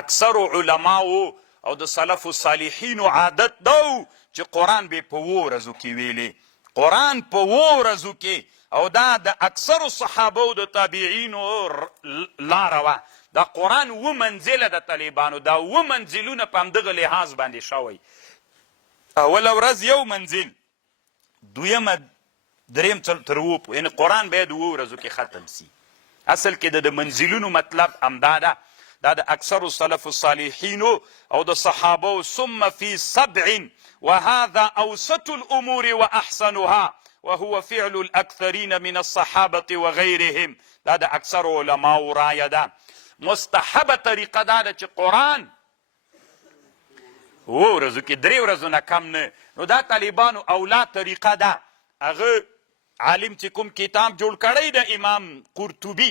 اکثرو علماو او د سلفو صالحینو عادت دو چې قرآن به په 2 ورځو کې ویلې، قرآن په 2 ورځو کې، او دا د اکثرو صحابو د تابعینو لاره وه. دا قرآن 2 منزله د طالبانو، دا 2 منزلونه په همدغه لحاظ باندې شوی. اوله ورځ 1 منزل، دویمه دریم تر 2، یعنی قرآن باید 2 ورځو کې ختم سی. اصل کې د منزلونو مطلب همدا ده، دا د اکثرو سلف الصالحینو او د صحابو. ثم فی 7 وهذا اوسط الامور واحسنها وهو فعل الاكثرین من الصحابه وغیرهم. دا د اکثرو علماو رایه ده. مستحبه طریقه دا ده چې قرآن 2 ورځو کې 3 ورځو نه کم نه. نو دا طالبانو اولا طریقه ده. هغه عالم چې کوم کتاب جوړ کړی د امام قرطبي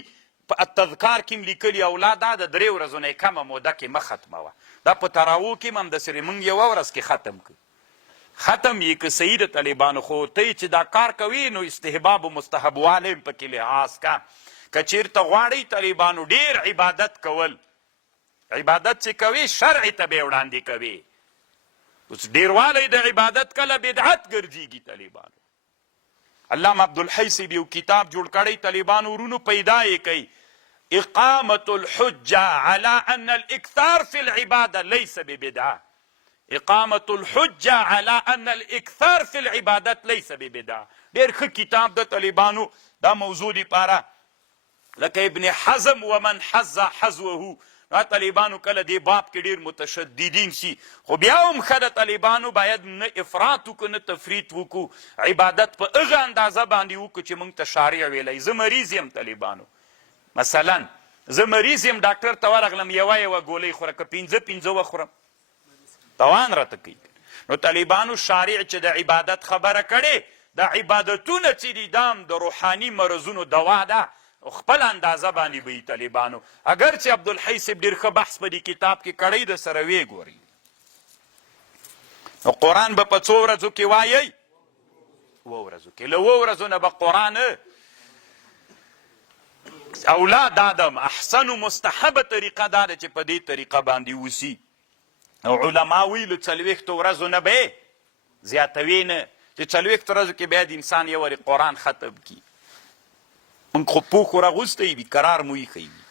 په التذکار کې لیکلي اولا دا د 3 ورځو نه کمه موده کې مه ختموه. دا په تراوو کې هم همداسې موږ 1 ورځ کې ختم کړو، ختم یې که صحیح د طالبانو. خو ته چې دا کار کوي نو استحباب و مستحب والی هم پکې لحاظ کا. که چېرته غواړئ طالبانو ډېر عبادت کول، عبادت چې کوي شرع ته به یې وړاندې کوي. اوس ډېروالی د عبادت کله بدعت ګرځېږي طالبانو. علامه عبدالحی صاحب یو کتاب جوړ کړی، طالبانو ورونو پیدا یې کوي، اقامة الحجة على ان الاكثار في العبادة ليس ببدعة. اقامة الحجة على ان الاكثار في العبادات ليس ببدعة. ډېر ښه کتاب د طالبانو دا موضوع لپاره، لکه ابن حزم ومن حز حزوه. دا طالبانو کله دې باب کې ډېر متشددین شي، خو بیا هم ښه د طالبانو باید نه افراط وکړو نه تفریط وکړو، عبادت په هغه اندازه باندې وکړو چې موږ ته شارع ویلی. زه مریض یم طالبانو، مثلا زه مریض یم، ډاکټر ته ورغلم، یوه ګولۍ خوره، که 5 وخورم توان راته کوي. نو طالبانو شارع چې د عبادت خبره کړې، د عبادتونه چې دي دا هم د روحاني مرضونو دوا ده، خپل اندازه باندې به یي طالبانو. اگر چې عبدالحی صاحب ډېر ښه بحث په دې کتاب کې کړی، د سره ویې ګورئ. نو قرآن به په 2 ورځو کې وایئ، 2 ورځو کې. له 2 ورځو نه به قرآن اولا دا ده، احسن و مستحبه طریقه دا ده چې په دې طریقه باندې وسي. او علما وی له 40 ورځو نه به زیاتوي نه، چې 40 ورځو کې باید انسان یو وارې قرآن ختم کړي. موږ خو پوخ ور اغوستی وي، قرار مو ایښی وي.